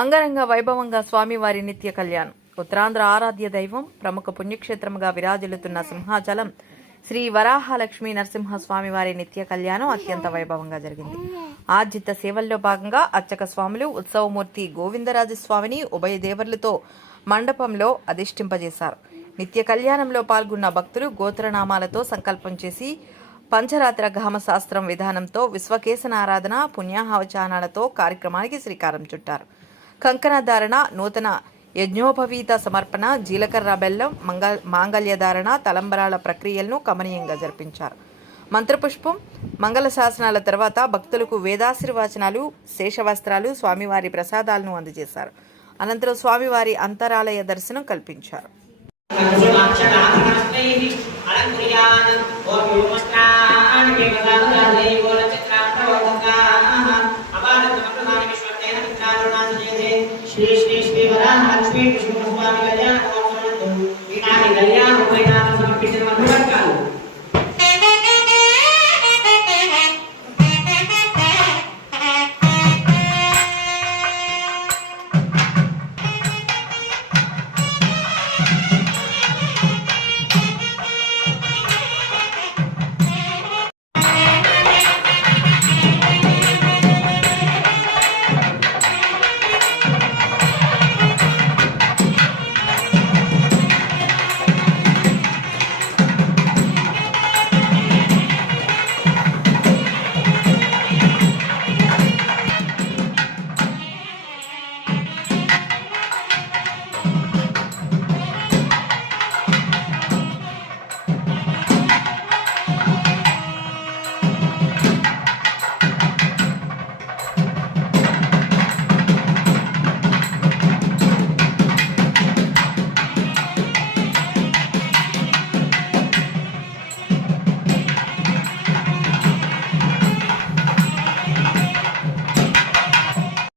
అంగరంగ వైభవంగా స్వామివారి నిత్య కళ్యాణం. ఉత్తరాంధ్ర ఆరాధ్య దైవం ప్రముఖ పుణ్యక్షేత్రముగా విరాజిల్లుతున్న సింహాచలం శ్రీ వరాహలక్ష్మీ నరసింహ స్వామివారి నిత్య కళ్యాణం అత్యంత వైభవంగా జరిగింది. ఆర్జిత సేవల్లో భాగంగా అర్చక స్వాములు ఉత్సవమూర్తి గోవిందరాజస్వామిని ఉభయ దేవర్లతో మండపంలో అధిష్ఠింపజేశారు. నిత్య కళ్యాణంలో పాల్గొన్న భక్తులు గోత్రనామాలతో సంకల్పం చేసి పంచరాత్ర ఘామ శాస్త్రం విధానంతో విశ్వకేశన ఆరాధన పుణ్యాహవచానాలతో కార్యక్రమానికి శ్రీకారం చుట్టారు. కంకణ ధారణ నూతన యజ్ఞోపవీత సమర్పణ జీలకర్ర బెల్లం మంగ మాంగళ్య ధారణ తలంబరాల ప్రక్రియలను కమనీయంగా జరిపించారు. మంత్రపుష్పం మంగళ శాసనాల తర్వాత భక్తులకు వేదాశీర్వాచనాలు శేషవస్త్రాలు స్వామివారి ప్రసాదాలను అందజేశారు. అనంతరం స్వామివారి అంతరాలయ దర్శనం కల్పించారు. श्री लक्ष्मी विष्णु स्वामी कल्याण और विनामी कल्याण उभयनाम समर्पित नमः